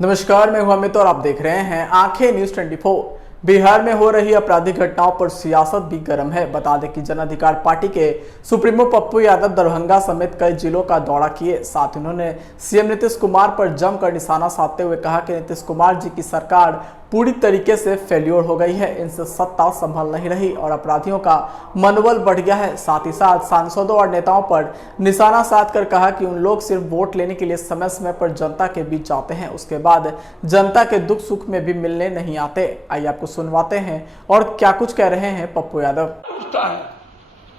नमस्कार, मैं हूं अमित और आप देख रहे हैं आंखें न्यूज 24। बिहार में हो रही आपराधिक घटनाओं पर सियासत भी गर्म है। बता दें कि जन अधिकार पार्टी के सुप्रीमो पप्पू यादव दरभंगा समेत कई जिलों का दौरा किए। साथ ही उन्होंने सीएम नीतीश कुमार पर जमकर निशाना साधते हुए कहा कि नीतीश कुमार जी की सरकार पूरी तरीके से फेल्योर हो गई है, इनसे सत्ता संभल नहीं रही और अपराधियों का मनोबल बढ़ गया है। साथ ही साथ सांसदों और नेताओं पर निशाना साधकर कहा कि उन लोग सिर्फ वोट लेने के लिए समय समय पर जनता के बीच जाते हैं, उसके बाद जनता के दुख सुख में भी मिलने नहीं आते। आइए आपको सुनवाते हैं और क्या कुछ कह रहे हैं पप्पू यादव।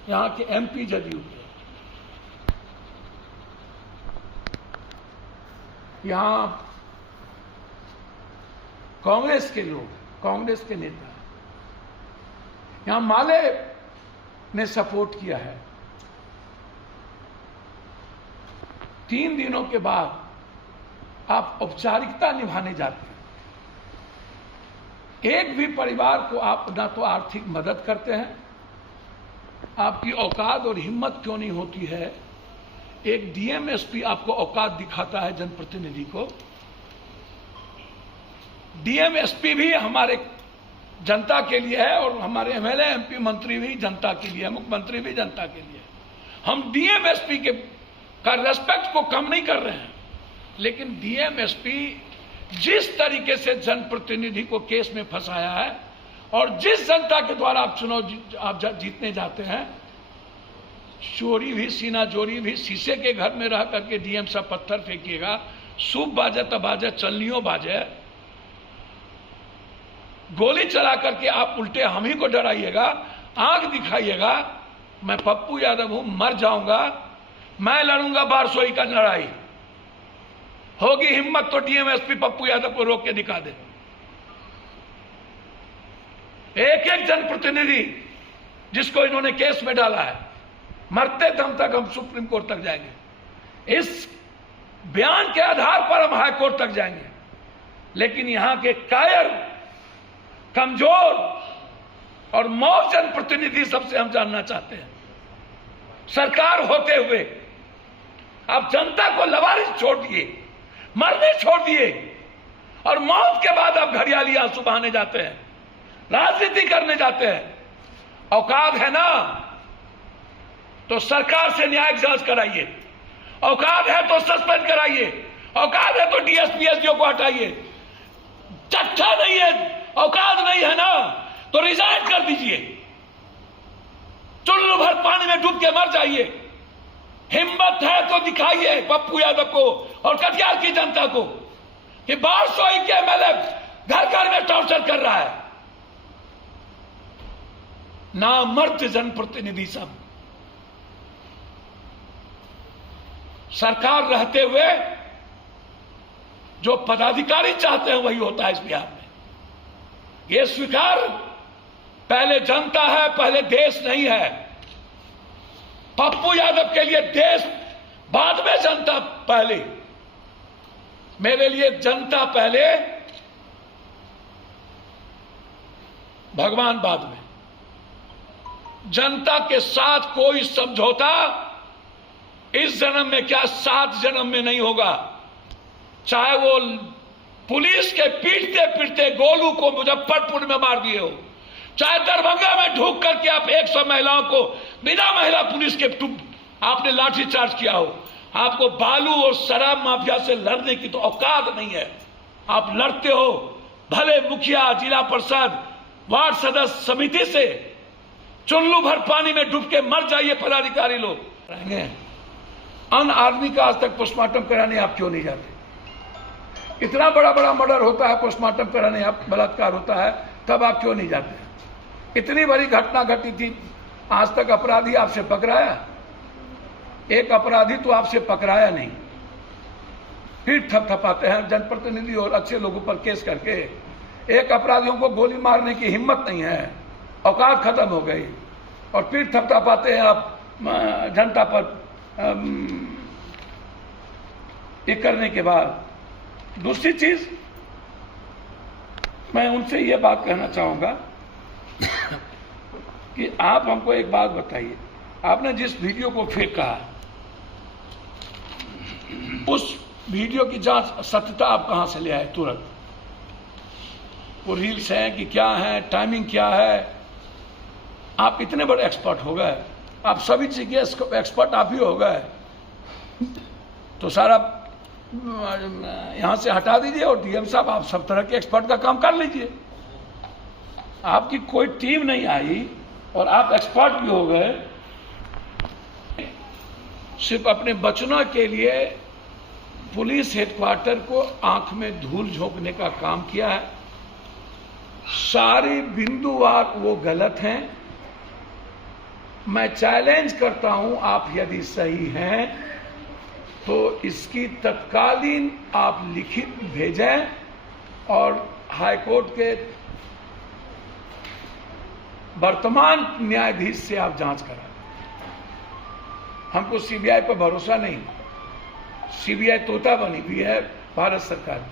यहाँ के एमपी जदयू के, यहाँ कांग्रेस के लोग, कांग्रेस के नेता, यहां माले ने सपोर्ट किया है। 3 दिनों के बाद आप औपचारिकता निभाने जाते हैं। एक भी परिवार को आप ना तो आर्थिक मदद करते हैं, आपकी औकात और हिम्मत क्यों नहीं होती है। एक डीएमएसपी आपको औकात दिखाता है जनप्रतिनिधि को। डीएमएसपी भी हमारे जनता के लिए है और हमारे एमएलए एमपी मंत्री भी जनता के लिए है, मुख्यमंत्री भी जनता के लिए। हम डीएमएसपी के का रेस्पेक्ट को कम नहीं कर रहे हैं, लेकिन डीएमएसपी जिस तरीके से जनप्रतिनिधि को केस में फंसाया है और जिस जनता के द्वारा आप चुनाव जीतने जाते हैं, चोरी भी, सीना चोरी भी, शीशे के घर में रह करके डीएम साहब पत्थर फेंकिएगा, सूप बाजे तबाजे, चलनियों बाजे, गोली चला करके आप उल्टे हम ही को डराइएगा, आंख दिखाइएगा। मैं पप्पू यादव हूं, मर जाऊंगा, मैं लड़ूंगा बारसोई का लड़ाई। होगी हिम्मत तो डीएमएसपी पप्पू यादव को रोक के दिखा दे। एक एक जनप्रतिनिधि जिसको इन्होंने केस में डाला है, मरते दम तक हम सुप्रीम कोर्ट तक जाएंगे। इस बयान के आधार पर हम हाई कोर्ट तक जाएंगे। लेकिन यहां के कायर, कमजोर और मौत जनप्रतिनिधि सबसे हम जानना चाहते हैं, सरकार होते हुए आप जनता को लवारिस छोड़ दिए, मरने छोड़ दिए और मौत के बाद आप घड़ियाली आंसू बहाने जाते हैं, राजनीति करने जाते हैं। औकात है ना तो सरकार से न्यायिक जांच कराइए, औकात है तो सस्पेंड कराइए, औकात है तो डीएसपी एसडीओ को हटाइए। चट्टा नहीं है, औकात नहीं है ना तो रिजाइन कर दीजिए, चुल्लू भर पानी में डूब के मर जाइए। हिम्मत है तो दिखाइए पप्पू यादव को और कटिहार की जनता को कि बारसोई के एमएलए घर घर में टॉर्चर कर रहा है। नामर्द जनप्रतिनिधि सब सरकार रहते हुए जो पदाधिकारी चाहते हैं वही होता है इस बिहार में। ये स्वीकार, पहले जनता है, पहले देश नहीं है। पप्पू यादव के लिए देश बाद में, जनता पहले। मेरे लिए जनता पहले, भगवान बाद में। जनता के साथ कोई समझौता इस जन्म में क्या 7 जन्म में नहीं होगा। चाहे वो पुलिस के पीटते पीटते गोलू को मुजफ्फरपुर में मार दिए हो, चाहे दरभंगा में ढूक करके आप 100 महिलाओं को बिना महिला पुलिस के आपने लाठीचार्ज किया हो। आपको बालू और शराब माफिया से लड़ने की तो औकात नहीं है। आप लड़ते हो भले मुखिया, जिला परिषद, वार्ड सदस्य समिति से, चुल्लू भर पानी में डूब के मर जाइए पदाधिकारी लोग रहेंगे। अन आदमी का आज तक पोस्टमार्टम कराने आप क्यों नहीं जाते? इतना बड़ा बड़ा मर्डर होता है, पोस्टमार्टम कराने आप, बलात्कार होता है, तब आप क्यों नहीं जाते? इतनी बड़ी घटना घटी थी, आज तक अपराधी आपसे पकड़ाया? एक अपराधी तो आपसे पकड़ाया नहीं, फिर थपथपाते हैं जनप्रतिनिधि और अच्छे लोगों पर केस करके। एक अपराधियों को गोली मारने की हिम्मत नहीं है, औकात खत्म हो गई, और फिर थपथपाते हैं आप जनता पर ये करने के बाद। दूसरी चीज, मैं उनसे ये बात कहना चाहूंगा कि आप हमको एक बात बताइए, आपने जिस वीडियो को फेंका उस वीडियो की जांच सत्यता आप कहां से ले आए तुरंत? वो रील्स हैं कि क्या है, टाइमिंग क्या है? आप इतने बड़े एक्सपर्ट हो गए, आप सभी चीज के एक्सपर्ट आप ही हो गए, तो सारा यहां से हटा दीजिए और डीएम साहब आप सब तरह के एक्सपर्ट का काम कर लीजिए। आपकी कोई टीम नहीं आई और आप एक्सपर्ट भी हो गए। सिर्फ अपने बचनों के लिए पुलिस हेडक्वार्टर को आंख में धूल झोंकने का काम किया है। सारी बिंदुवार वो गलत हैं। मैं चैलेंज करता हूं, आप यदि सही हैं तो इसकी तत्कालीन आप लिखित भेजें और हाईकोर्ट के वर्तमान न्यायाधीश से आप जांच कराएं। हमको सीबीआई पर भरोसा नहीं। सीबीआई तोता बनी हुई है भारत सरकार।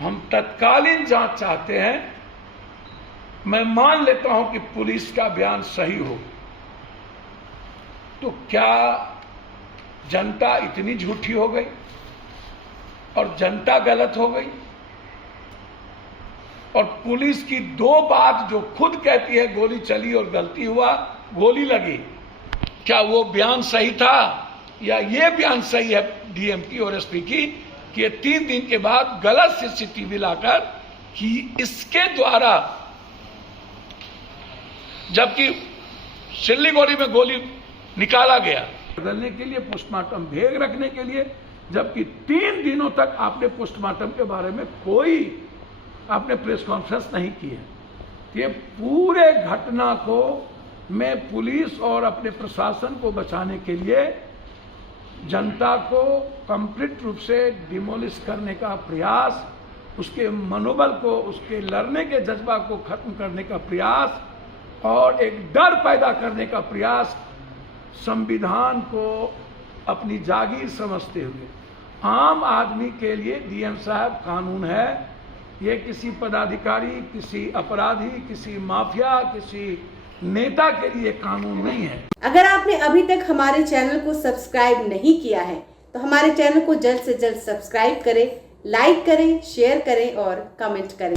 हम तत्कालीन जांच चाहते हैं। मैं मान लेता हूं कि पुलिस का बयान सही हो, तो क्या जनता इतनी झूठी हो गई और जनता गलत हो गई? और पुलिस की दो बात जो खुद कहती है, गोली चली और गलती हुआ, गोली लगी, क्या वो बयान सही था? या ये बयान सही है डीएम की और एसपी की कि 3 दिन के बाद गलत सीसीटीवी लाकर कि इसके द्वारा, जबकि सिल्लीगुड़ी में गोली निकाला गया, बदलने के लिए, पोस्टमार्टम भेग रखने के लिए, जबकि 3 दिनों तक आपने पोस्टमार्टम के बारे में कोई आपने प्रेस कॉन्फ्रेंस नहीं की है। ये पूरे घटना को मैं पुलिस और अपने प्रशासन को बचाने के लिए जनता को कंप्लीट रूप से डिमोलिश करने का प्रयास, उसके मनोबल को, उसके लड़ने के जज्बा को खत्म करने का प्रयास और एक डर पैदा करने का प्रयास, संविधान को अपनी जागीर समझते हुए आम आदमी के लिए डीएम साहब कानून है। ये किसी पदाधिकारी, किसी अपराधी, किसी माफिया, किसी नेता के लिए कानून नहीं है। अगर आपने अभी तक हमारे चैनल को सब्सक्राइब नहीं किया है तो हमारे चैनल को जल्द से जल्द सब्सक्राइब करें, लाइक करें, शेयर करें और कमेंट करें।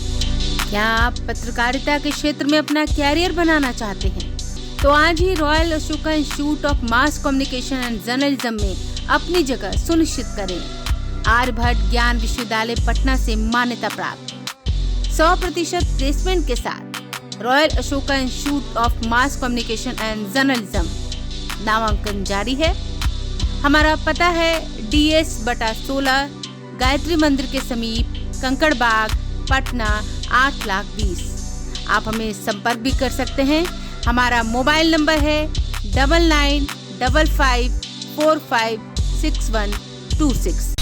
क्या आप पत्रकारिता के क्षेत्र में अपना कैरियर बनाना चाहते हैं? तो आज ही Royal Ashoka institute of mass communication and journalism में अपनी जगह सुनिश्चित करें। आर्यभट्ट ज्ञान विश्वविद्यालय पटना से मान्यता प्राप्त 100% प्लेसमेंट के साथ royal Ashoka institute of mass communication and journalism नामांकन जारी है। हमारा पता है DS/16 गायत्री मंदिर के समीप, कंकड़बाग, पटना 8,20,000। आप हमें संपर्क भी कर सकते हैं। हमारा मोबाइल नंबर है 9955456126।